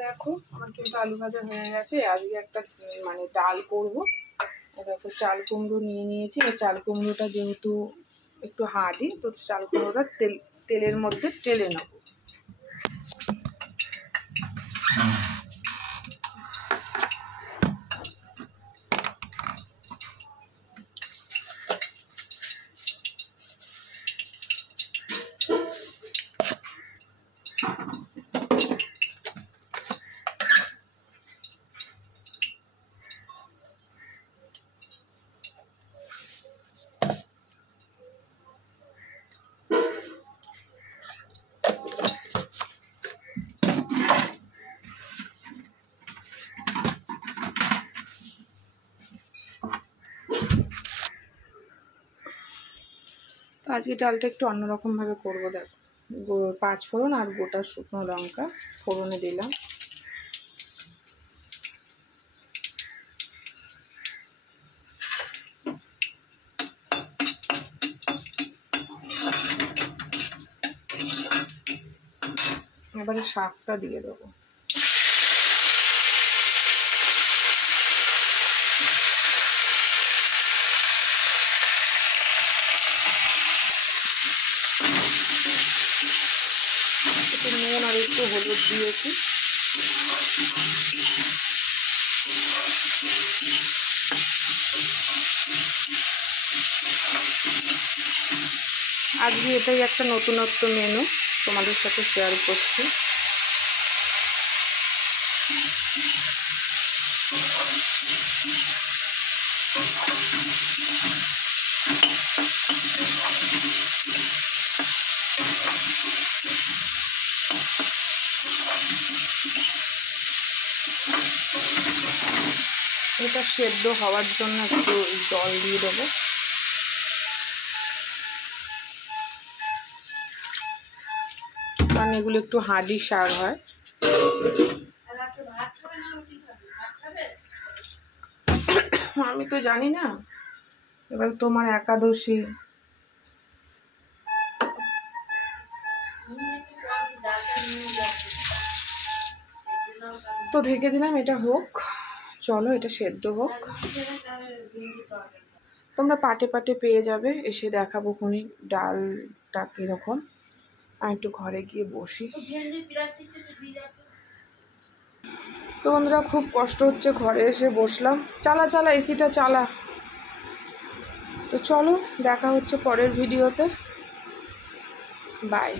দেখো আমার কিন্তু আলু ভাজা হয়ে গেছে। আজকে একটা মানে ডাল করব। দেখো চাল কুমড়ো নিয়ে নিয়েছি। আর চাল কুমড়োটা যেহেতু একটু হার্ডি, তো চাল কুমড়োটা তেলের মধ্যে টেলে নেব। তো আজকে ডালটা একটু অন্যরকমভাবে করবো। দেখো 5 ফোড়ন আর গোটা শুকনো লঙ্কা ফোড়নে দিলাম। এবারে শাকটা দিয়ে দেবো। একটু নুন আর একটু হলুদ দিয়েছি। আজকে এটাই একটা নতুনত্ব মেনু তোমাদের সাথে শেয়ার করছি। এটা সেদ্ধ হওয়ার জন্য একটু জল দিয়ে দেবো। কারণ এগুলো একটু হার্ডি শাক হয়। আমি তো জানি না, এবার তোমার একাদশী। তো ঢেকে দিলাম, এটা হোক। চলো এটা সেদ্ধ হোক। তোমরা পাটে পাটে পেয়ে যাবে, এসে দেখাবো খুনি ডালটা কিরকম। আমি একটু ঘরে গিয়ে বসি। তো বন্ধুরা খুব কষ্ট হচ্ছে, ঘরে এসে বসলাম। চালা এসিটা চালা। তো চলো দেখা হচ্ছে পরের ভিডিওতে। বাই।